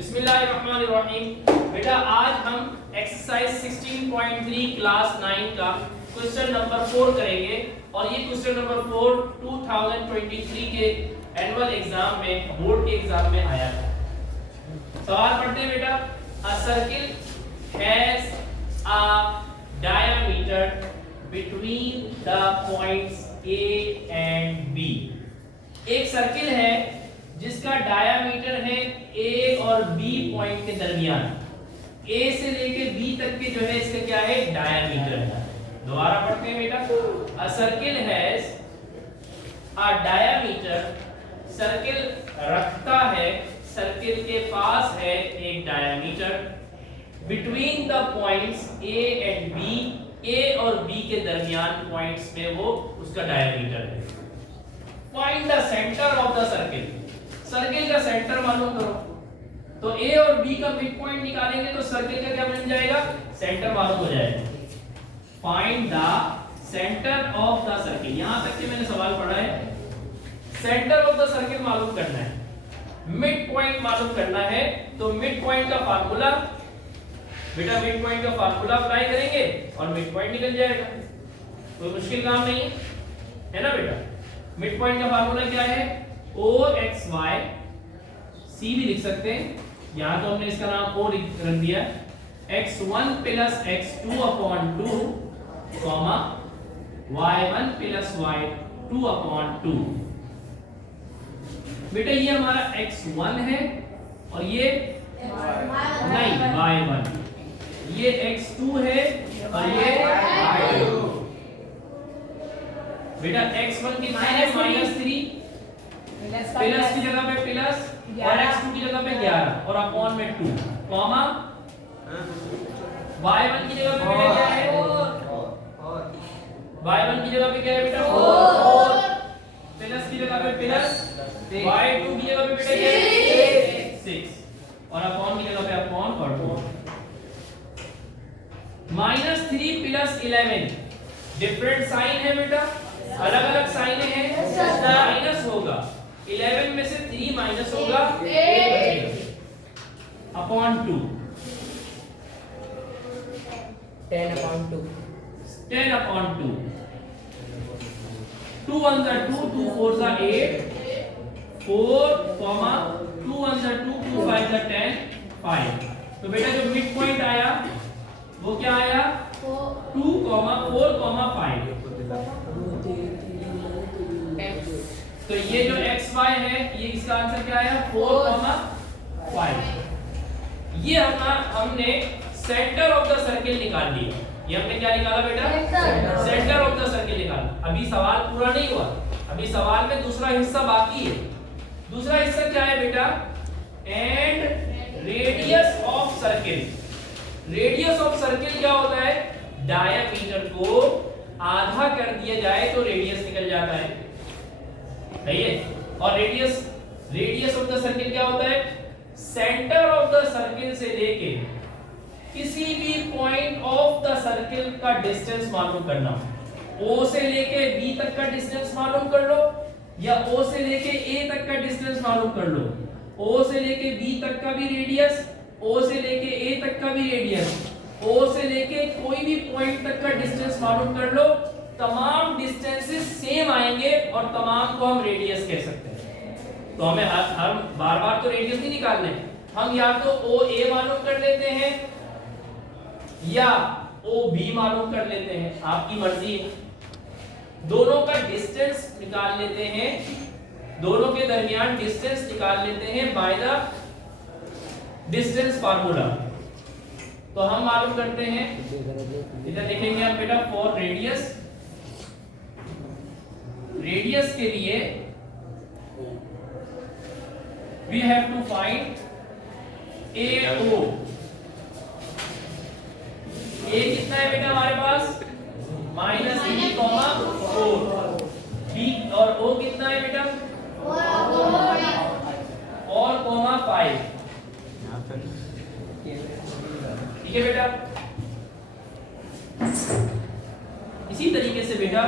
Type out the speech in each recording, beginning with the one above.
बिस्मिल्लाहिर्रहमानिर्रहीम। बेटा आज हम एक्सरसाइज 16.3 क्लास 9 का क्वेश्चन नंबर 4 करेंगे और ये क्वेश्चन नंबर 4 2023 के एनुअल एग्जाम में, बोर्ड के एग्जाम में आया था। सवाल पढ़ते हैं बेटा। अ circle has a diameter between the points A and B। एक सर्किल है जिसका डायामीटर है A और B पॉइंट के दरमियान। A से लेके B तक के जो है इसका क्या है, डायामीटर है। दोबारा पढ़ते हैं बेटा। अ circle has a diameter, circle रखता है, सर्किल के पास है एक diameter between the points A and B, A और B के दरमियान पॉइंट्स में वो उसका डायामीटर है। Find the centre of the circle, circle का सेंटर मालूम करो। तो A और B का मिड पॉइंट निकालेंगे तो सर्किल का क्या बन जाएगा, सेंटर मालूम हो जाएगा। Find the centre of the circle, यहां तक के मैंने सवाल पढ़ा है। सेंटर ऑफ द सर्किल मालूम करना है, मिड पॉइंट मालूम करना है। तो मिड पॉइंट का फार्मूला बेटा, मिड पॉइंट का फार्मूला अप्लाई करेंगे और मिड पॉइंट निकल जाएगा। कोई मुश्किल काम नहीं है ना बेटा। मिड पॉइंट का फार्मूला क्या है, OXY, C भी लिख सकते हैं, यहां तो हमने इसका नाम O रख दिया, x1 plus x2 upon 2 comma y1 plus y2 upon 2। बेटा ये हमारा x1 है और ये नहीं y1, ये x2 है और ये y2। बेटा x1 कितना है, -3, प्लस की जगह पे प्लस और x2 की जगह पे 11 और अपॉन में 2 कॉमा y1 की जगह पे बेटा क्या है, y1 की जगह पे क्या है बेटा 4, प्लस की जगह पे प्लस, y2 की जगह पे बेटा क्या है 6 और अपॉन की जगह पे अपॉन और 3 प्लस 11 डिफरेंट साइन है बेटा, अलग अलग साइन है, माइनस होगा 11 में से 3 माइनस होगा 8 अपॉन 2, 10 अपॉन 2, 2 1 जा 2, 2 4 जा 8, 4 कॉमा 2 1 जा 2, 2 5 जा 10, 5। तो बेटा जो मिड पॉइंट आया वो क्या आया, 2 4 5। तो ये जो xy है ये इसका आंसर क्या आया, 4 5। ये हमने सेंटर ऑफ द सर्किल निकाल लिया। ये हमने क्या निकाला बेटा, सेंटर ऑफ द सर्किल निकाला। अभी सवाल पूरा नहीं हुआ, अभी सवाल में दूसरा हिस्सा बाकी है। दूसरा हिस्सा क्या है बेटा, and radius of circle. Radius of circle क्या होता है, डायामीटर को आधा कर दिया जाए तो रेडियस निकल जाता है, सही है। और रेडियस ऑफ द सर्किल क्या होता है, सेंटर ऑफ द सर्किल से लेके किसी भी पॉइंट ऑफ द सर्किल का डिस्टेंस मालूम करना। O से लेके B तक का डिस्टेंस मालूम कर लो, या O से लेके A तक का डिस्टेंस मालूम कर लो, O से लेके B तक का भी रेडियस, O से लेके A तक का भी रेडियस, O से लेके कोई भी पॉइंट तक का डिस्टेंस मालूम कर लो। तमाम डिस्टेंसेस सेम आएंगे और तमाम को हम रेडियस कह सकते हैं। तो हमें हर बार तो रेडियस नहीं निकालने, हम या तो OA मालूम कर लेते हैं या OB मालूम कर लेते हैं, आपकी मर्जी है। दोनों का डिस्टेंस निकाल लेते हैं, दोनों के दरमियान डिस्टेंस निकाल लेते हैं बाय द डिस्टेंस फार्मूला। तो हम मालूम करते हैं, इधर लिखेंगे हम बेटा फॉर रेडियस, रेडियस के लिए we have to find AO। A कितना है बेटा हमारे पास, -3 4। B और O कितना है बेटा 4 5। ठीक है बेटा। इसी तरीके से बेटा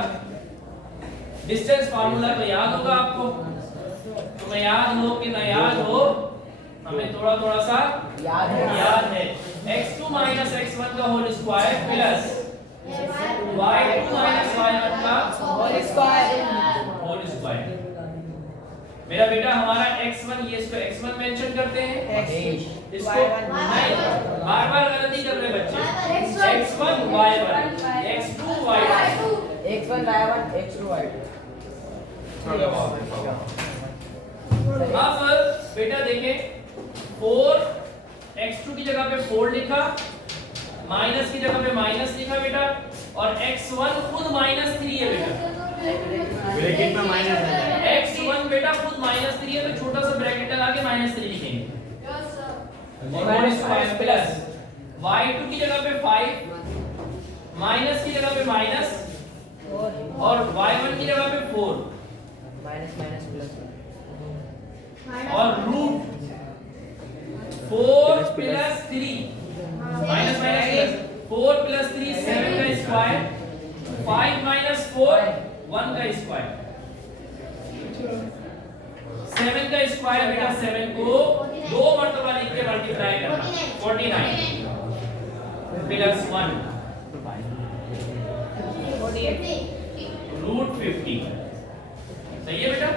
डिस्टेंस फार्मूला तो याद होगा आपको, तो मैं याद हो कि ना याद हो, हमें थोड़ा थोड़ा सा याद है। x2 माइनस x1 का whole square plus y2 minus y1 का होल स्क्वायर। मेरा बेटा हमारा x1, ये इसको x1 मेंशन करते हैं, इसको नहीं, बार-बार गलती कर रहे बच्चे। x1 y1 x2 y2 x1 y1 x2 y2। अब बेटा देखें 4 x2 की जगह पे 4 लिखा, माइनस की जगह पे माइनस लिखा बेटा, और x1 खुद -3 है बेटा, ब्रैकेट में माइनस है। x1 बेटा खुद -3 है, तो छोटा सा ब्रैकेट लगा के -3 लिखेंगे। होल स्क्वायर प्लस y2 की जगह पे 5, माइनस की जगह पे माइनस, और y1 की जगह पे 4, माइनस माइनस प्लस और root 4 plus 3 minus minus plus 4 plus 3 7 का स्क्वायर, 5 माइनस 4 1 का स्क्वायर, 7 का स्क्वायर बेटा 7 को 2 मर्तबा लिख के मल्टीप्लाई करना, 49 प्लस 1 रूट 50। सही है बेटा?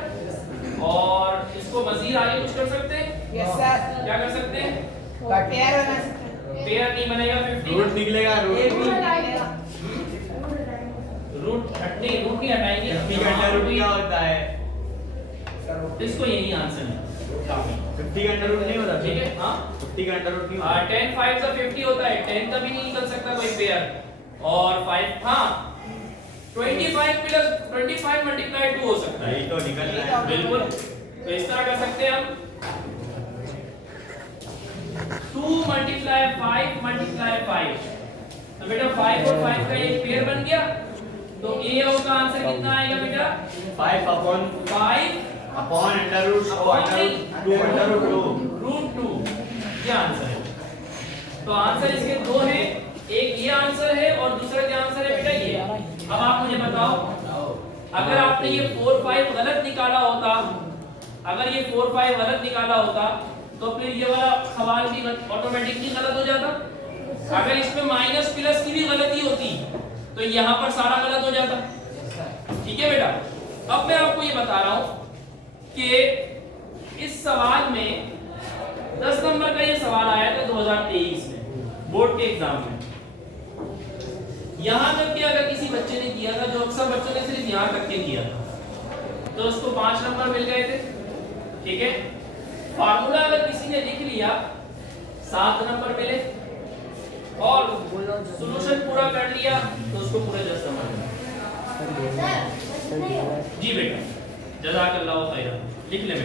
और इसको मजीद आगे कुछ कर सकते हैं? Yes sir. क्या कर सकते हैं? पेयर बना सकते हैं। पेयर नहीं बनेगा, 50 रूट निकलेगा, रूट रूट नहीं, रूट नहीं हटाएंगे। 50 का अंडर रूट क्या होता है? इसको यही आंसर है। 50 का अंडर रूट नहीं होता, ठीक है? हाँ 50 का अंडर रूट नहीं होता। 10 5 का 50 होता है, 10 का भी नहीं निकल सकता कोई पेयर, और 5 हाँ 25 प्लस 25 मल्टीप्लाई 2 हो सकता है। यही तो निकल रहा है। बिल्कुल, तो इस तरह कर सकते हैं हम 2 मल्टीप्लाई 5 मल्टीप्लाई 5, तो बेटा 5 और 5 का एक पेयर बन गया, तो ए का आंसर कितना आएगा बेटा? 5 upon 5 upon under root 2 under root 2 root 2, ये आंसर है। तो आंसर इसके दो हैं, एक ये आंसर है और दूसरा क्या आंसर है बेटा ये। अब आप मुझे बताओ, अगर आपने ये 4 5 गलत निकाला होता, अगर ये 4 5 गलत निकाला होता, तो फिर ये वाला सवाल भी ऑटोमेटिकली गलत हो जाता। अगर इसमें माइनस प्लस की भी गलती होती, तो यहाँ पर सारा गलत हो जाता। ठीक है बेटा? अब मैं आपको ये बता रहा हूँ कि इस सवाल में 10 नंबर का ये सवाल आया था 2023 में बोर्ड के एग्जाम में। यहां तक कि अगर किसी बच्चे ने किया था, जो अक्सर बच्चों ने सिर्फ यहां तक के किया था, तो उसको 5 नंबर मिल गए थे। ठीक है? फार्मूला अगर किसी ने लिख लिया 7 नंबर मिले, और सॉल्यूशन पूरा कर लिया तो उसको पूरे 10 नंबर मिले। जी बेटा, जज़ाकल्लाहु खैर। लिख ले बेटा।